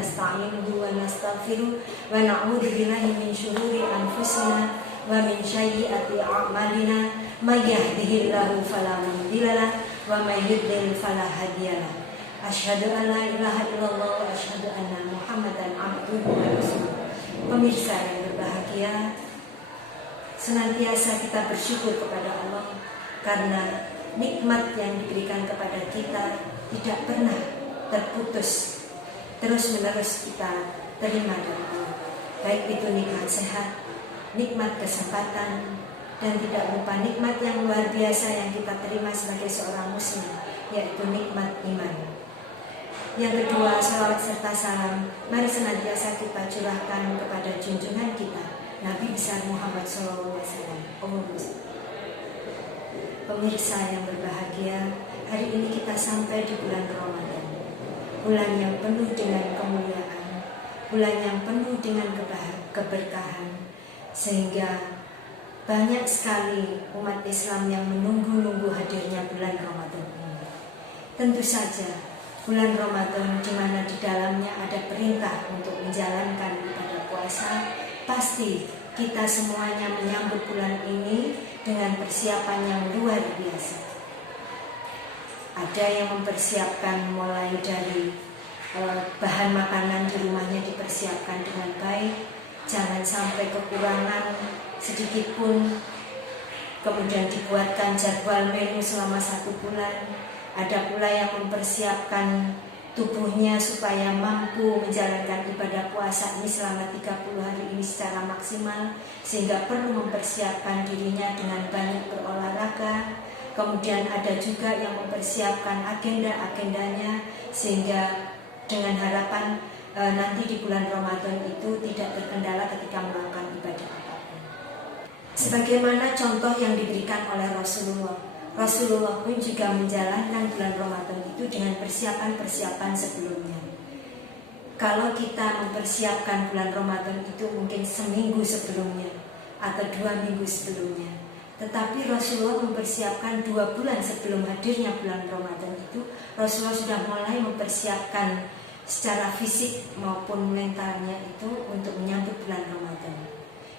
nasta'inuhu wa nastaghfiruh wa na'udzu billahi min syururi anfusina wa min sayyiati a'malina may yahdihillahu fala mudilla lahu wa may yudlil fala hadiya lahu. Asyhadu an la ilaha illallah wa asyhadu anna Muhammadan abduhu wa rasuluh. Pemirsa yang berbahagia, senantiasa kita bersyukur kepada Allah karena nikmat yang diberikan kepada kita tidak pernah terputus, terus menerus kita terima dari Allah. Baik itu nikmat sehat, nikmat kesempatan, dan tidak lupa nikmat yang luar biasa yang kita terima sebagai seorang muslim, yaitu nikmat iman. Yang kedua, salawat serta salam mari senantiasa kita curahkan kepada junjungan kita Nabi besar Muhammad SAW. Pemirsa yang berbahagia, hari ini kita sampai di bulan Ramadan, bulan yang penuh dengan kemuliaan, bulan yang penuh dengan keberkahan, sehingga banyak sekali umat Islam yang menunggu-nunggu hadirnya bulan Ramadan ini. Tentu saja bulan Ramadan di mana di dalamnya ada perintah untuk menjalankan ibadah puasa, pasti kita semuanya menyambut bulan ini dengan persiapan yang luar biasa. Ada yang mempersiapkan mulai dari bahan makanan di rumahnya dipersiapkan dengan baik, jangan sampai kekurangan sedikit pun. Kemudian dibuatkan jadwal menu selama 1 bulan. Ada pula yang mempersiapkan tubuhnya supaya mampu menjalankan ibadah puasa ini selama 30 hari ini secara maksimal, sehingga perlu mempersiapkan dirinya dengan banyak berolahraga. Kemudian ada juga yang mempersiapkan agenda-agendanya, sehingga dengan harapan nanti di bulan Ramadan itu tidak terkendala ketika melakukan ibadah apapun. Sebagaimana contoh yang diberikan oleh Rasulullah pun juga menjalankan bulan Ramadan itu dengan persiapan-persiapan sebelumnya. Kalau kita mempersiapkan bulan Ramadan itu mungkin seminggu sebelumnya atau 2 minggu sebelumnya, tetapi Rasulullah mempersiapkan 2 bulan sebelum hadirnya bulan Ramadan itu, Rasulullah sudah mulai mempersiapkan secara fisik maupun mentalnya itu untuk menyambut bulan Ramadan.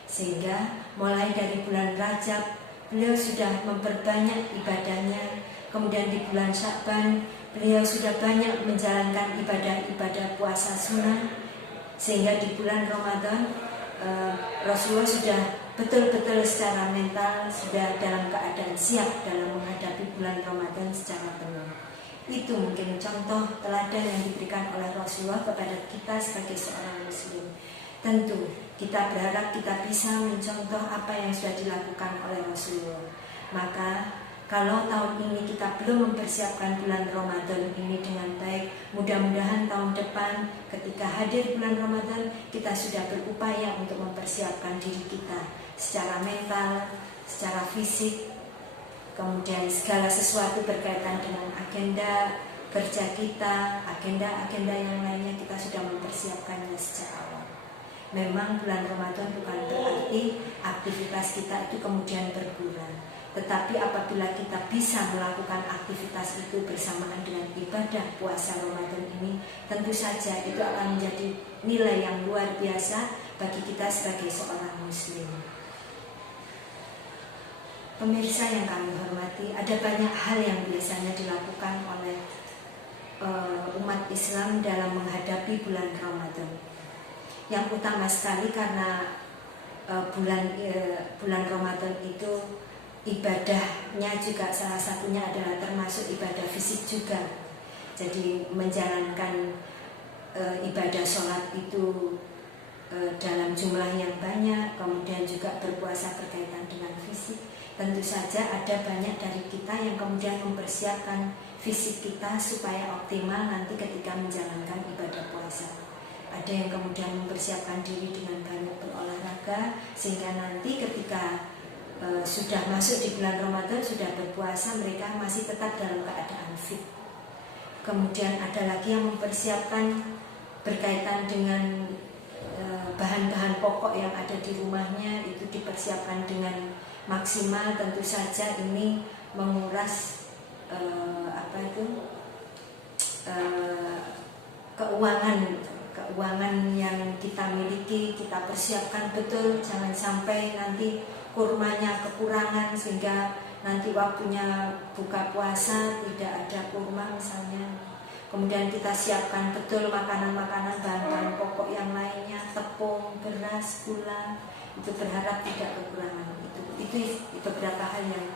Sehingga mulai dari bulan Rajab beliau sudah memperbanyak ibadahnya. Kemudian di bulan Sya'ban beliau sudah banyak menjalankan ibadah-ibadah puasa sunnah. Sehingga di bulan Ramadan Rasulullah sudah betul-betul secara mental sudah dalam keadaan siap dalam menghadapi bulan Ramadan secara penuh. Itu mungkin contoh teladan yang diberikan oleh Rasulullah kepada kita sebagai seorang muslim. Tentu kita berharap kita bisa mencontoh apa yang sudah dilakukan oleh Rasulullah. Maka kalau tahun ini kita belum mempersiapkan bulan Ramadan ini dengan baik, mudah-mudahan tahun depan ketika hadir bulan Ramadan kita sudah berupaya untuk mempersiapkan diri kita secara mental, secara fisik, kemudian segala sesuatu berkaitan dengan agenda kerja kita, agenda-agenda yang lainnya kita sudah mempersiapkannya sejak awal. Memang bulan Ramadan bukan berarti aktivitas kita itu kemudian berkurang. Tetapi apabila kita bisa melakukan aktivitas itu bersamaan dengan ibadah puasa Ramadan ini, tentu saja itu akan menjadi nilai yang luar biasa bagi kita sebagai seorang muslim. Pemirsa yang kami hormati, ada banyak hal yang biasanya dilakukan oleh umat Islam dalam menghadapi bulan Ramadan. Yang utama sekali karena bulan Ramadan itu ibadahnya juga salah satunya adalah termasuk ibadah fisik juga. Jadi menjalankan ibadah sholat itu dalam jumlah yang banyak, kemudian juga berpuasa berkaitan dengan fisik. Tentu saja ada banyak dari kita yang kemudian mempersiapkan fisik kita supaya optimal nanti ketika menjalankan ibadah puasa. Ada yang kemudian mempersiapkan diri dengan banyak berolahraga, sehingga nanti ketika sudah masuk di bulan Ramadan, sudah berpuasa, mereka masih tetap dalam keadaan fit. Kemudian ada lagi yang mempersiapkan berkaitan dengan bahan-bahan pokok yang ada di rumahnya, itu dipersiapkan dengan maksimal. Tentu saja ini menguras keuangan keuangan yang kita miliki kita persiapkan betul, jangan sampai nanti kurmanya kekurangan sehingga nanti waktunya buka puasa tidak ada kurma misalnya. Kemudian kita siapkan betul makanan-makanan bahan-bahan pokok yang lainnya, tepung, beras, gula, itu berharap tidak kekurangan. Itu beberapa hal yang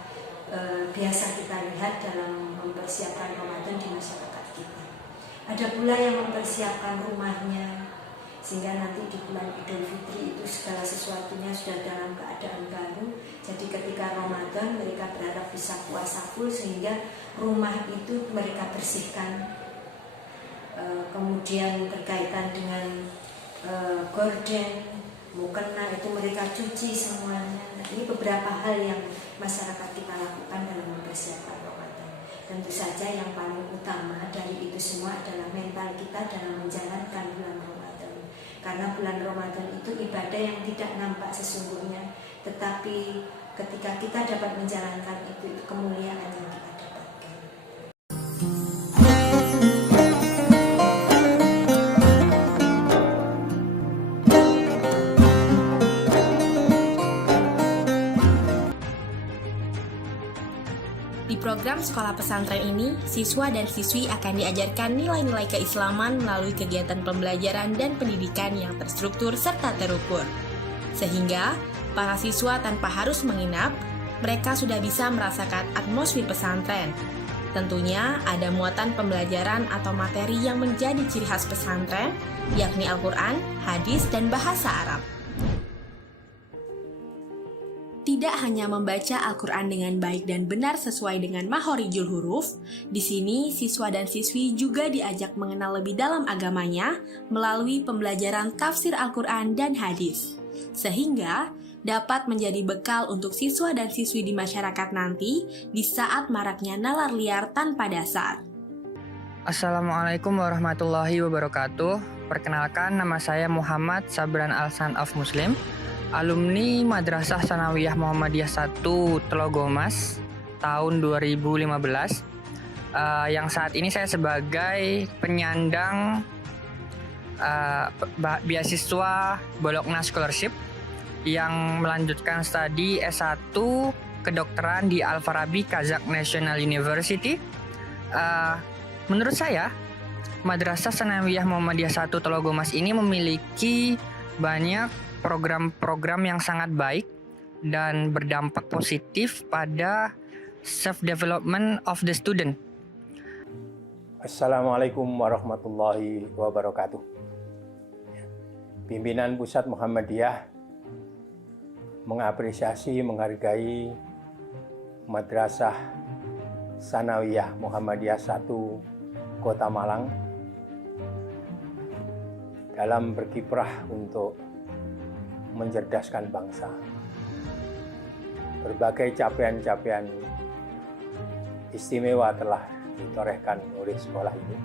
biasa kita lihat dalam mempersiapkan Ramadan di masyarakat kita. Ada pula yang mempersiapkan rumahnya sehingga nanti di bulan Idul Fitri itu segala sesuatunya sudah dalam keadaan baru. Jadi ketika Ramadan mereka berharap bisa puasa full sehingga rumah itu mereka bersihkan. Kemudian berkaitan dengan gorden, mukena itu mereka cuci semuanya. Nah, ini beberapa hal yang masyarakat kita lakukan dalam mempersiapkan Ramadan. Tentu saja yang paling utama dari itu semua adalah mental kita dalam menjalankan bulan Ramadan. Karena bulan Ramadan itu ibadah yang tidak nampak sesungguhnya, tetapi ketika kita dapat menjalankan itu kemuliaan yang kita dapatkan. Di program sekolah pesantren ini, siswa dan siswi akan diajarkan nilai-nilai keislaman melalui kegiatan pembelajaran dan pendidikan yang terstruktur serta terukur. Sehingga, para siswa tanpa harus menginap, mereka sudah bisa merasakan atmosfer pesantren. Tentunya ada muatan pembelajaran atau materi yang menjadi ciri khas pesantren, yakni Al-Quran, hadis, dan bahasa Arab. Tidak hanya membaca Al-Quran dengan baik dan benar sesuai dengan makhorijul huruf, di sini siswa dan siswi juga diajak mengenal lebih dalam agamanya melalui pembelajaran tafsir Al-Quran dan hadis, sehingga dapat menjadi bekal untuk siswa dan siswi di masyarakat nanti di saat maraknya nalar liar tanpa dasar. Assalamualaikum warahmatullahi wabarakatuh. Perkenalkan, nama saya Muhammad Sabran Al-San of Muslim, alumni Madrasah Sanawiyah Muhammadiyah 1 Telogomas tahun 2015, yang saat ini saya sebagai penyandang beasiswa Bologna Scholarship yang melanjutkan studi S1 kedokteran di Al-Farabi Kazakh National University. Menurut saya, Madrasah Sanawiyah Muhammadiyah 1 Telogomas ini memiliki banyak program-program yang sangat baik dan berdampak positif pada self-development of the student. Assalamualaikum warahmatullahi wabarakatuh. Pimpinan Pusat Muhammadiyah mengapresiasi, menghargai Madrasah Sanawiyah Muhammadiyah 1 Kota Malang dalam berkiprah untuk mencerdaskan bangsa. Berbagai capaian-capaian istimewa telah ditorehkan oleh sekolah ini.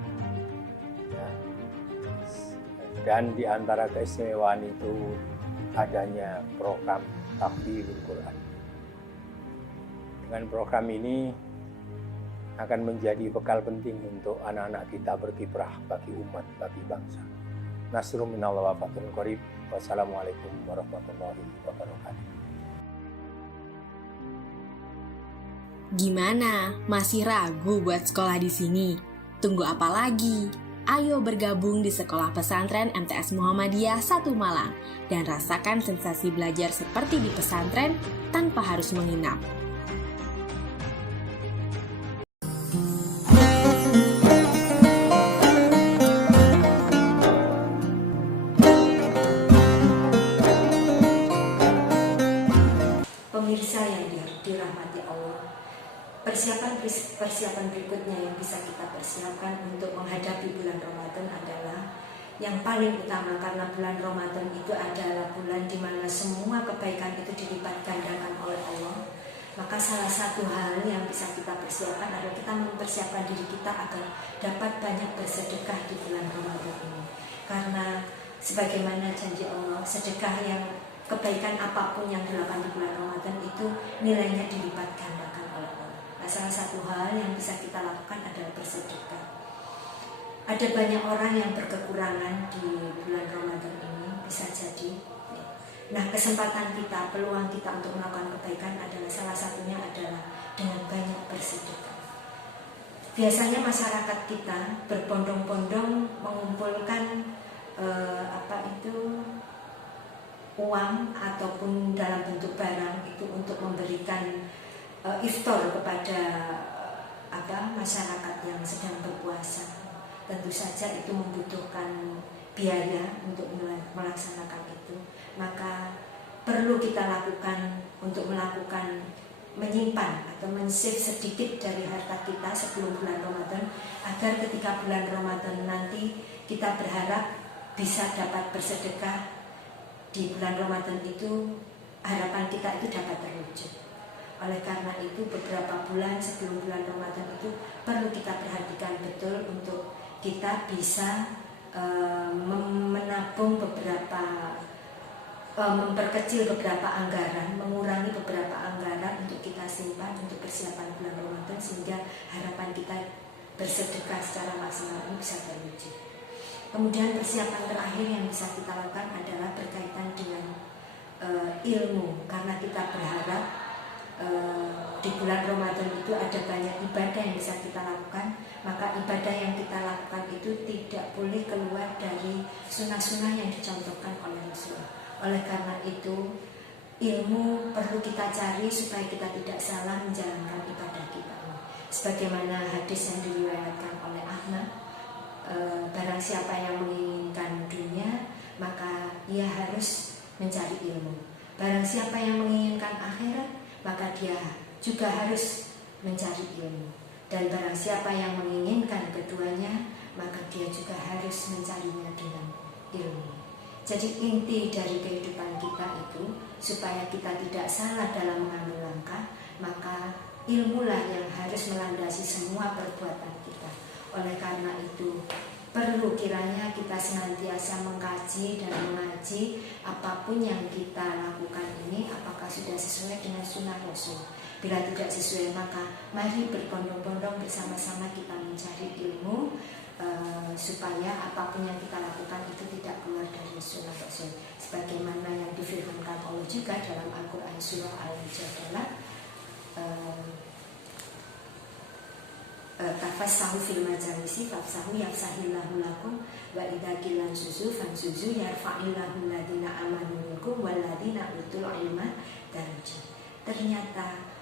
Dan di antara keistimewaan itu adanya program Tahfidzul Quran. Dengan program ini akan menjadi bekal penting untuk anak-anak kita berkiprah bagi umat, bagi bangsa. Nasrun minallah wa fathun qarib. Wassalamualaikum warahmatullahi wabarakatuh. Gimana? Masih ragu buat sekolah di sini? Tunggu apa lagi? Ayo bergabung di Sekolah Pesantren MTS Muhammadiyah 1 Malang dan rasakan sensasi belajar seperti di pesantren tanpa harus menginap. Pemirsa yang dirahmati Allah, persiapan berikutnya yang bisa kita persiapkan untuk menghadapi bulan Ramadan adalah yang paling utama, karena bulan Ramadan itu adalah bulan di mana semua kebaikan itu dilipat gandakan oleh Allah. Maka salah satu hal yang bisa kita persiapkan adalah kita mempersiapkan diri kita agar dapat banyak bersedekah di bulan Ramadan ini. Karena sebagaimana janji Allah, sedekah yang kebaikan apapun yang dilakukan di bulan Ramadan itu nilainya dilipat gandakan oleh Allah. Nah, salah satu hal yang bisa kita lakukan adalah bersedekah. Ada banyak orang yang berkekurangan di Nah, kesempatan kita, peluang kita untuk melakukan kebaikan adalah salah satunya adalah dengan banyak bersedekah. Biasanya masyarakat kita berbondong-bondong mengumpulkan uang ataupun dalam bentuk barang itu untuk memberikan iftar kepada masyarakat yang sedang berpuasa. Tentu saja itu membutuhkan biaya untuk melaksanakan itu. Maka perlu kita lakukan untuk menyimpan atau men-save sedikit dari harta kita sebelum bulan Ramadan, agar ketika bulan Ramadan nanti kita berharap bisa dapat bersedekah di bulan Ramadan itu, harapan kita itu dapat terwujud. Oleh karena itu beberapa bulan sebelum bulan Ramadan itu perlu kita perhatikan betul untuk kita bisa menabung memperkecil beberapa anggaran, mengurangi beberapa anggaran untuk kita simpan untuk persiapan bulan Ramadan, sehingga harapan kita bersedekah secara maksimal ini bisa terwujud. Kemudian persiapan terakhir yang bisa kita lakukan adalah berkaitan dengan ilmu, karena kita berharap di bulan Ramadan itu ada banyak ibadah yang bisa kita lakukan. Maka ibadah yang kita lakukan itu tidak boleh keluar dari sunnah-sunnah yang dicontohkan oleh Rasul. Oleh karena itu ilmu perlu kita cari supaya kita tidak salah menjalankan ibadah kita. Sebagaimana hadis yang diriwayatkan oleh Ahmad, barang siapa yang menginginkan dunia maka ia harus mencari ilmu. Barang siapa yang menginginkan akhirat maka dia juga harus mencari ilmu. Dan barang siapa yang menginginkan keduanya maka dia juga harus mencarinya dengan ilmu. Jadi inti dari kehidupan kita itu supaya kita tidak salah dalam mengambil langkah, maka ilmulah yang harus melandasi semua perbuatan kita. Oleh karena itu perlu kiranya kita senantiasa mengkaji dan mengaji apapun yang kita lakukan ini apakah sudah sesuai dengan sunnah Rasul. Bila tidak sesuai maka mari berbondong-bondong bersama-sama kita mencari ilmu supaya apapun yang kita lakukan itu tidak keluar dari sunnah Rasul. Sebagaimana yang difirmankan Allah juga dalam Al-Quran surah Al-Mujadalah, tafassahu fil majalisi fafsahu yafsahillahu lakum wa idza qila suzu fansuzu yarfa'illahu alladziina amanu minkum walladzina utul ilma darajat. Ternyata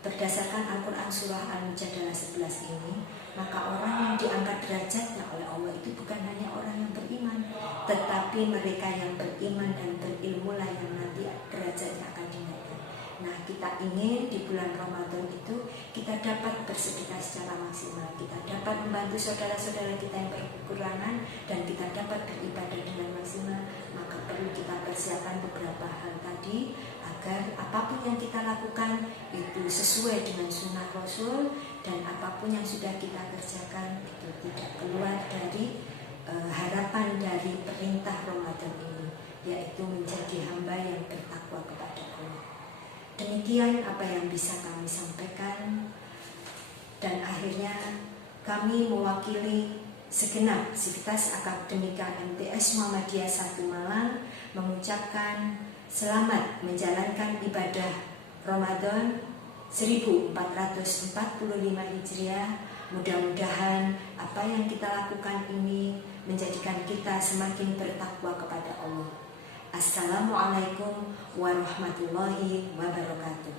berdasarkan Al-Quran surah Al-Mujadalah 11 ini, maka orang yang diangkat derajatnya oleh Allah itu bukan hanya orang yang beriman, tetapi mereka yang beriman dan berilmulah yang nanti derajatnya akan dinaikkan. Nah, kita ingin di bulan Ramadan itu kita dapat bersedekah secara maksimal, kita dapat membantu saudara-saudara kita yang berkekurangan, dan kita dapat beribadah dengan maksimal. Maka perlu kita persiapkan beberapa hal tadi agar apapun yang kita lakukan itu sesuai dengan sunnah Rasul, dan apapun yang sudah kita kerjakan itu tidak keluar dari harapan dari perintah Ramadan ini, yaitu menjadi hamba yang bertakwa kepada Allah. Demikian apa yang bisa kami sampaikan, dan akhirnya kami mewakili segenap Sivitas Akademika MTS Muhammadiyah 1 Malang mengucapkan selamat menjalankan ibadah Ramadan 1445 Hijriah. Mudah-mudahan apa yang kita lakukan ini menjadikan kita semakin bertakwa kepada Allah. Assalamualaikum warahmatullahi wabarakatuh.